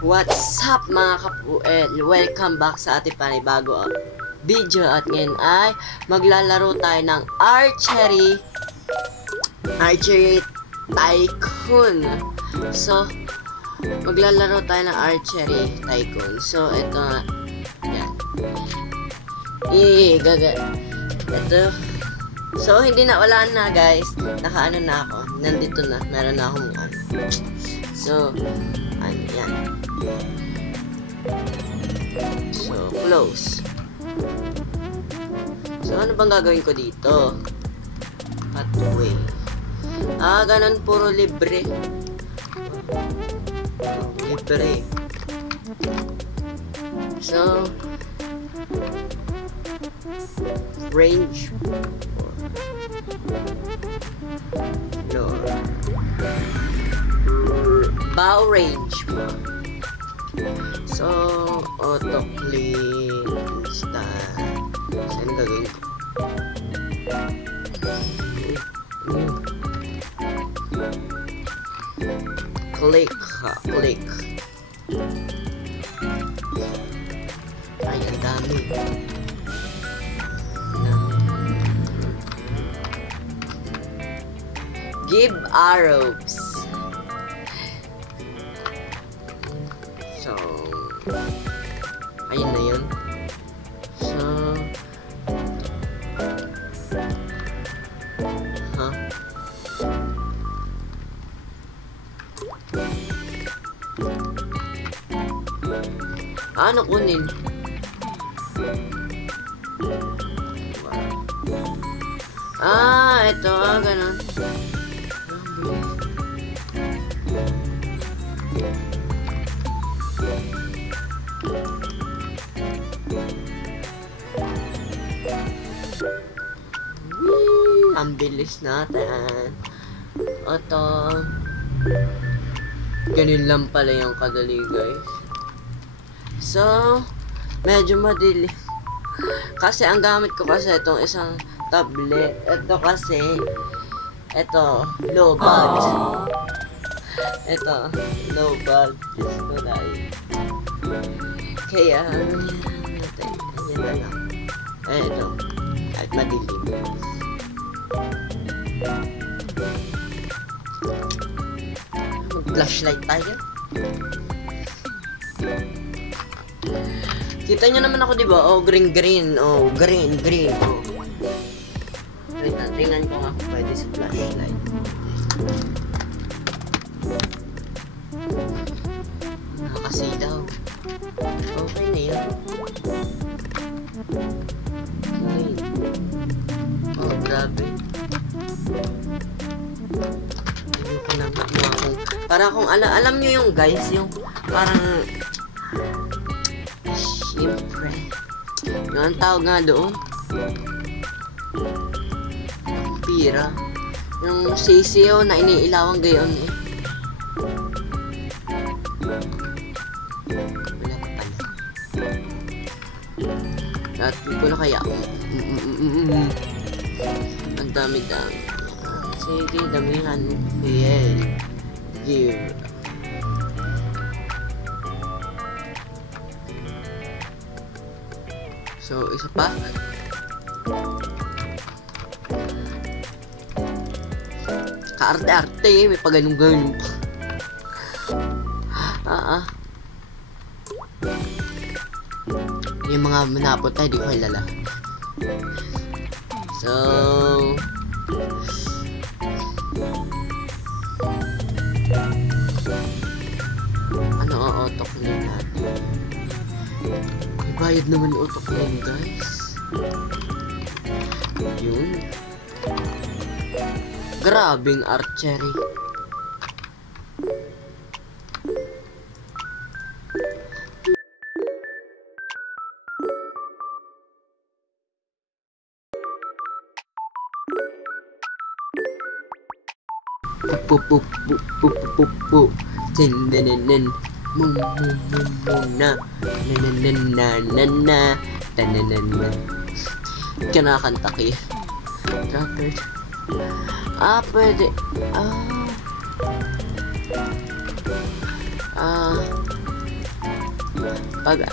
What's up mga kapuel? Welcome back sa ating panibago video at ngayon ay maglalaro tayo ng Archery Tycoon. So, maglalaro tayo ng Archery Tycoon. So, ito nga. Yan. Ito. So, hindi na, wala na guys. Nakaano na ako. Nandito na. Meron na akong ano. So, yan. So, close. So, ano bang gagawin ko dito? Pathway. Ganun, puro libre. Libre. So, range. No. Bow range. So, auto clean style. Saan gagawin ko? Click. Ay, ang dami. Give arrows. So, ayun na yun. So, ano kunin? Ito, ganun. Ang bilis natin. Ito. Ganun lang pala yung kadali guys. So, medyo madili. Kasi ang gamit ko kasi itong isang tablet. Ito kasi, ito, low budget. Ito, low budget. Ito dahil. Kaya, natin. Ayan na lang. Ito, kahit madilim. Mag-flashlight tayo. Kita nyo naman ako, diba? Oh, green. Oh, green. Oh. Wait, tingnan ko nga kung pwede sa flashlight. Nakakasilaw. Okay na yun. Okay. Oh, grabe. Ayoko na nga akong... Para kung alam nyo yung guys, yung parang... Siyempre. Yung ang tawag nga doon. Pira. Yung sisiyo na iniilawang gayon eh. Wala pa pala. Dati ko na kaya. Ang dami-dami. Sige, damihan. Give. So, isa pa. Kaarte-arte, may paganong-ganong pa. Yung mga manapot tayo, di ko kilala. So, ano ang auto-clean natin? Bayad naman yung auto-clean guys. Yun. Grabing archery. Tindanan na tananana. Kinakanta kayo. Dropper. Pwede. Pag...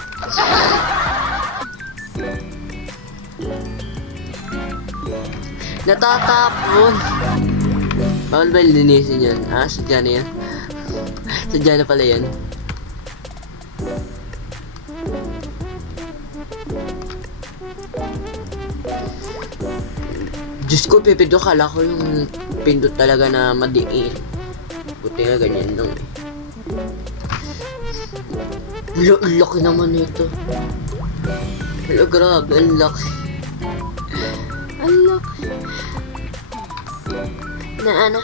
Natatapon. Bawal ba linisin yan? Sadya na yan. Sadya na pala yan. Diyos ko, Pepedo, kala ko yung pindot talaga na madiin. Buti nga ganyan lang eh. Laki naman ito. Wala, grabe, ang laki. Ang laki. Na ano?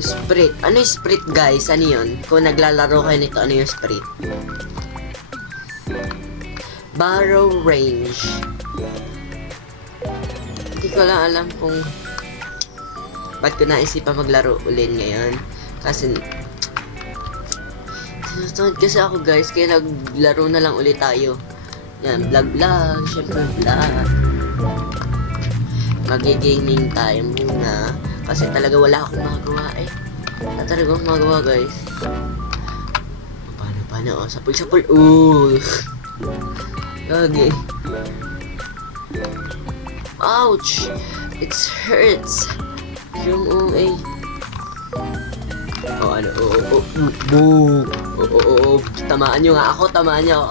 Sprite. Ano yung Sprite, guys? Ano yun? Kung naglalaro kayo nito, ano yung Sprite? Barrow Range. Hindi ko lang alam kung ba't ko naisipan maglaro ulit ngayon. Kasi sinusunod kasi ako, guys, kaya naglaro na lang ulit tayo. Yan, vlog. Syempre vlog. Magigaming tayo muna. Kasi talaga wala akong magawa eh. Wala talaga akong magawa, guys. Paano? Sapul. Okay. Ouch! It hurts. Yung OA. Boo! Tamaan nyo nga ako, tamaan nyo.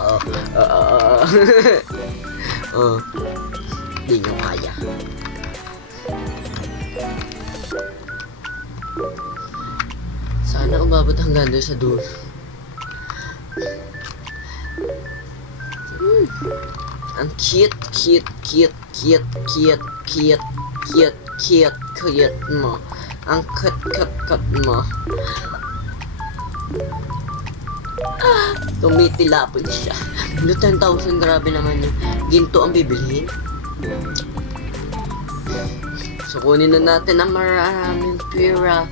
Di nyo kaya. Sana umabot hanggang doon sa dulo. Ang cute mo. Ang cut mo. Tumitilapon siya. 10,000, grabe naman yun. Ginto ang bibilhin. So, kunin na natin ang maraming pera.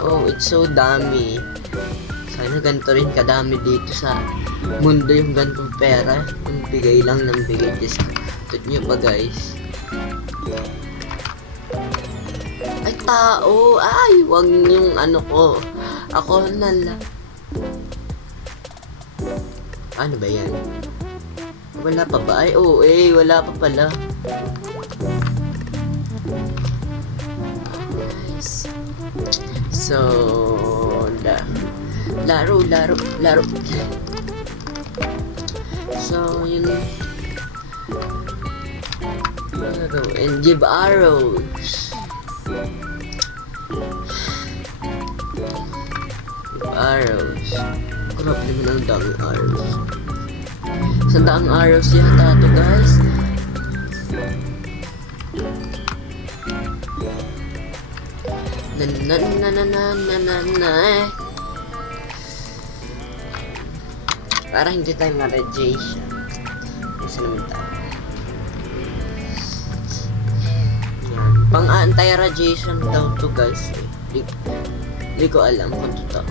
Oh, it's so dami. Sana ganito rin kadami dito sa mundo yung ganitong pera. Yung bigay lang ng bigay. Discount nyo pa, guys. Ay, tao! Ay, wag yung ano ko. Ako na lang. Ano ba yan? Wala pa ba? Ay, wala pa pala. Nice. So, laro. So, yun. And give arrows. Arrows. Grabe naman ang daming arrows. Sa daang arrows yata to, guys. Para hindi tayo ma-radiation. Isa naman tayo. Yan. Pang anti-radiation daw to, guys. Hindi ko alam kung totoo.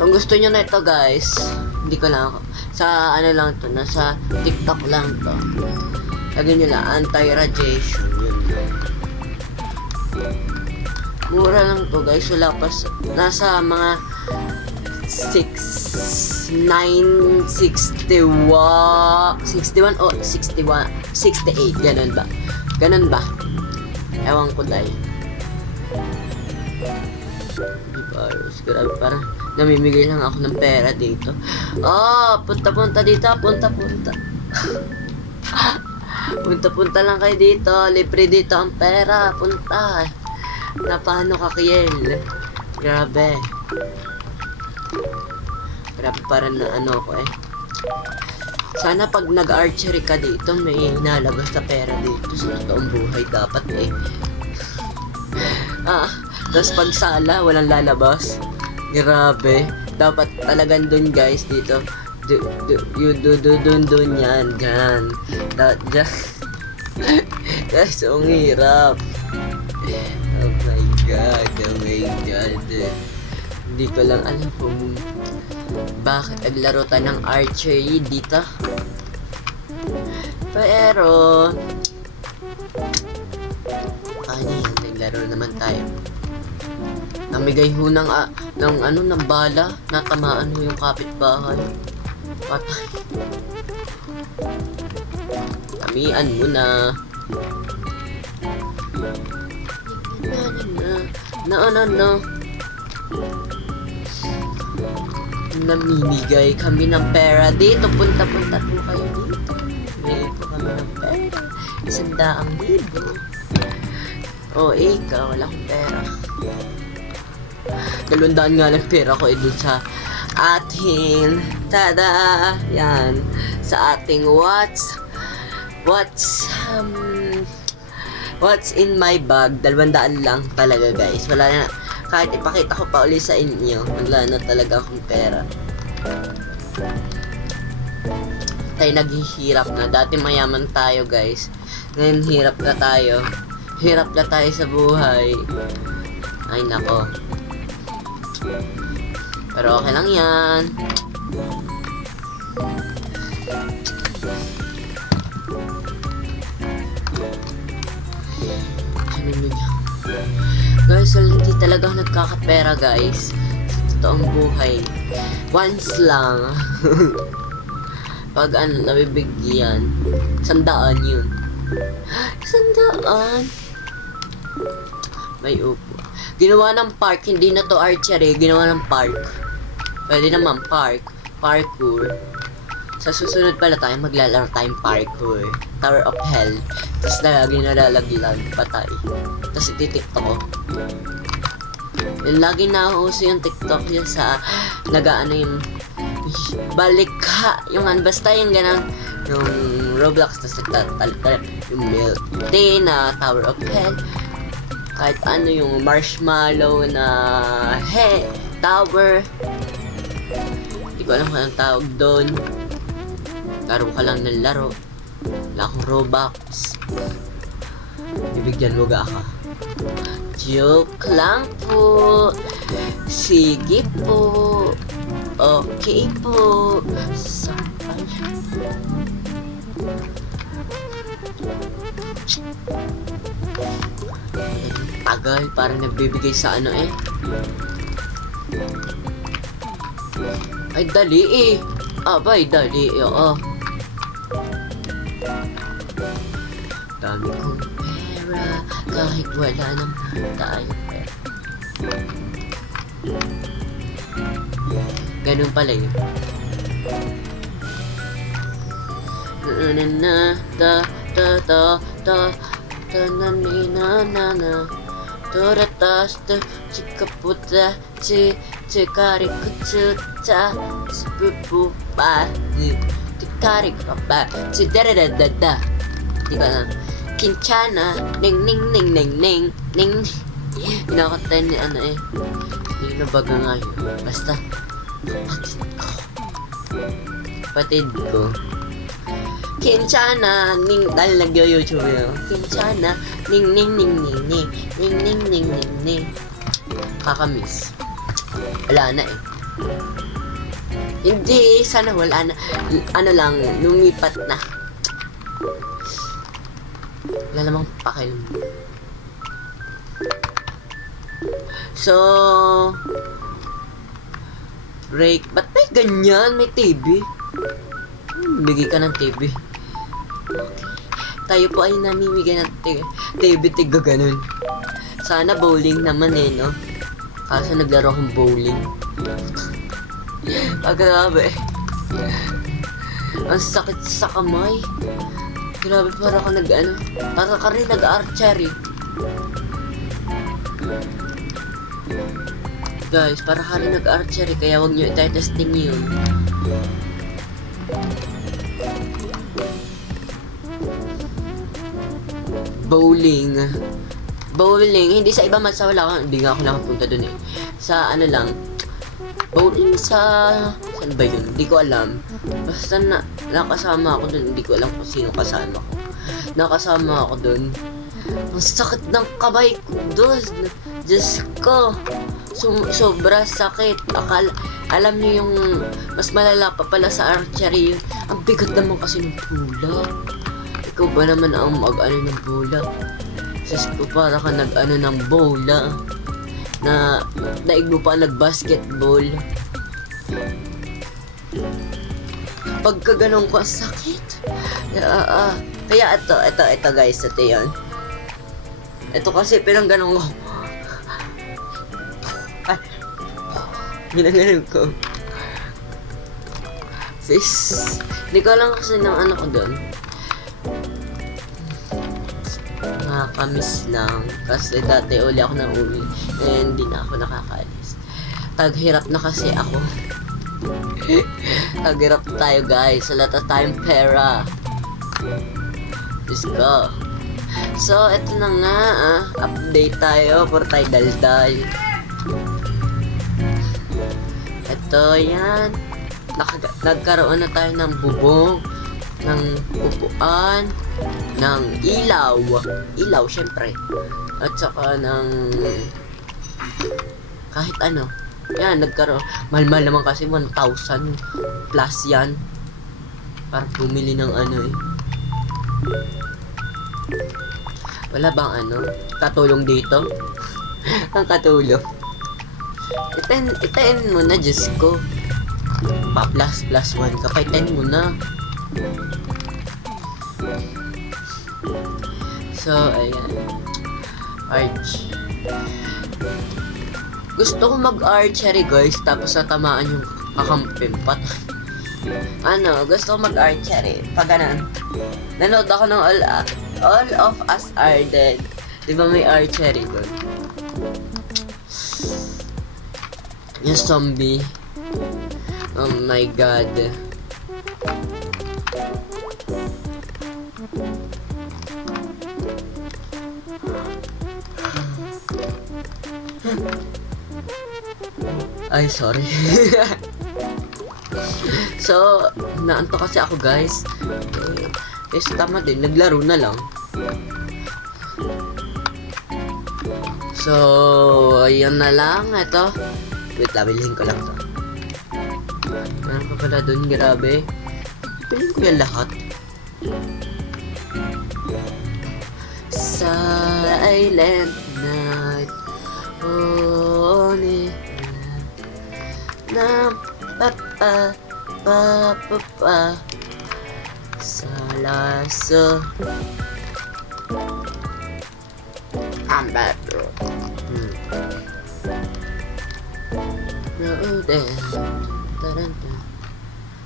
Kung gusto nyo na ito, guys, hindi ko lang ako. Sa ano lang to, nasa TikTok lang to. Lagyan nyo lang, anti-radiation. Yun. Mura lang to, guys. Wala pa nasa mga 61 o 68. Ganun ba? Ewan ko dahil. Grabe, parang namimigay lang ako ng pera dito. Punta dito. Punta lang kayo dito. Libre dito ang pera. Punta. Paano ka, Kiel? Grabe. Parang na ano ko eh. Sana pag nag-archery ka dito, may nalabas na pera dito sa totoong buhay. Dapat eh. Tapos pag sala, walang lalabas. Grabe. Dapat talagang dun, guys, dito. Dun yan. Dyan. Guys, ang hirap. Oh my god. Hindi ko lang alam kung bakit naglaro tayo ng archery dito. Pero, ano yan, naglaro naman tayo. Namigay ho ng bala, natamaan ho yung kapitbahay. Patay. Tamian mo na. Na. Namimigay kami ng pera dito. Punta po kayo dito. Bigay po kami ng pera. 100,000. O, ikaw, wala akong pera. 200 nga lang pera ko dun sa ating tada! Yan. Sa ating what's in my bag. 200 lang talaga, guys. Wala na. Kahit ipakita ko pa ulit sa inyo, wala na talaga akong pera. Tayo naghihirap na. Dati mayaman tayo, guys. Ngayon hirap na tayo. Hirap na tayo sa buhay. Ay, nako. Pero okay lang yan. Guys, hindi talaga ako nagkakapera, guys. Sa totoong buhay. Once lang. Pag nabibigyan. 100 yun. 100. May upo. Ginawa ng park, hindi na to archery. Ginawa ng park. Pwede naman parkour. Sa susunod pala tayo, maglalaro tayong parkour. Tower of Hell. Tapos lagi nalalaglag, patay. Tapos iti-tiktok ko. Yung lagi nauuso yung TikTok yun sa nagaano yung balikha. Yung basta yung ganang yung Roblox. Tapos nagtatalip yung milk tea na Tower of Hell. Kahit ano yung marshmallow na tower. Hindi ko alam kung anong tawag doon. Laro ka lang ng laro. Wala akong Robux. Bibigyan mo ga ka. Joke lang po. Sige po. Okay po. Sampal. Tagal, parang nagbibigay sa ano eh. Ay, dali eh. Abay, dali eh. Oo. Dami kong pera kahit wala naman tayo pera. Ganun pala yun. Toratas chikaputa chikari kuchuta chipupa chikari kapa chidadadada. Diba na? Kinchana ning ning ning ning ning ning. Pinakanta ni ano eh. Hindi na baga nga yun. Basta kapatid ko. Kinchana ning dahil nag-YouTube yun. Kinchana ning ning ning ning ning ning ning ning ning ning. Kakamiss. Wala na eh. Hindi, sana wala na. Ano lang, lumipat na. Wala namang pakil. So, break. Ba't may ganyan? May TV. Bigay ka ng TV. Okay. Tayo po ay namimigay ng TV tiga ganun. Sana bowling naman eh, no? Kaso naglaro akong bowling. Grabe. Ang sakit sa kamay. Grabe, para ka nag-ano. Para ka rin nag-archery. Guys, para ka rin nag-archery. Kaya huwag nyo itetesting yun. Bowling. Hindi sa ibang bansa wala ka. Hindi nga ako nakapunta dun eh. Sa ano lang. Bowling sa... Saan ba yun? Hindi ko alam. Basta nakasama ako dun. Hindi ko alam kung sino kasama ko. Nakasama ako dun. Ang sakit ng kamay ko dun. Diyos ko. Sobra sakit. Alam niyo yung mas malala pa pala sa archery. Ang bigat naman kasi ng pula. ikaw ba naman ang mag-ano ng bola? Sus ko, para ka nag-ano ng bola. Naig mo pa nag-basketball. Pagka ganun ko, sakit. Kaya ito guys, ito yan. Ito kasi pinangganon ko. Ay, ginaganon ko. Sis, hindi ko lang kasi ng ano ko doon. Nakakamiss lang. Kasi dati uli ako ng uli. Eh, hindi na ako nakakaalis. Taghirap na kasi ako. Taghirap na tayo guys. Wala tayong pera. Let's go. So, eto na nga. Update tayo. Puro tayo daldal. Eto yan. Nagkaroon na tayo ng bubong, ng upuan, ng ilaw, syempre, at saka ng kahit ano. Yan, nagkaroon. Mahal naman kasi 1,000 plus yan para bumili ng ano eh. Wala bang ano katulong dito? Ang katulong, itain mo na, Diyos ko. Pa plus 1 ka, paitain mo na. So, ayan. Arch. Gusto ko mag-archery guys, tapos natamaan yung kakampi. Gusto ko mag-archery. Pag ganun. Nanood ako ng All of Us Are Dead. Diba may archery doon? Yung zombie. Oh my god. Ay, sorry. So, naanto kasi ako guys. Tama din, naglaro na lang. So, ayun na lang. Ito. Wait, bilhin ko lang to. Meron pa pala dun, grabe. Bilhin ko yan lahat. Silent night, holy na pa sa laso. I'm bad, bro.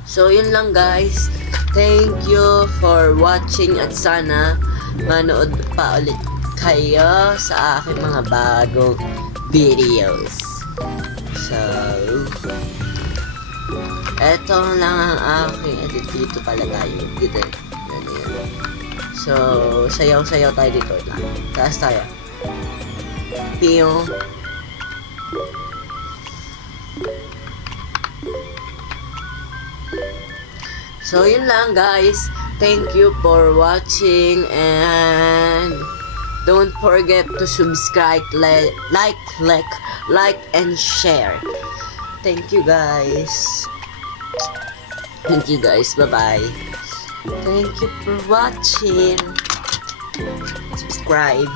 So, yun lang guys. Thank you for watching at sana manood pa ulit kayo sa aking mga bagong videos. So, eto lang ang aking edit. Dito pala tayo. Dito. Yan. So, sayaw-sayaw tayo dito. Taas tayo. Piyong. So, yun lang guys. Thank you for watching and don't forget to subscribe, like and share. Thank you guys. Bye-bye. Thank you for watching. Subscribe.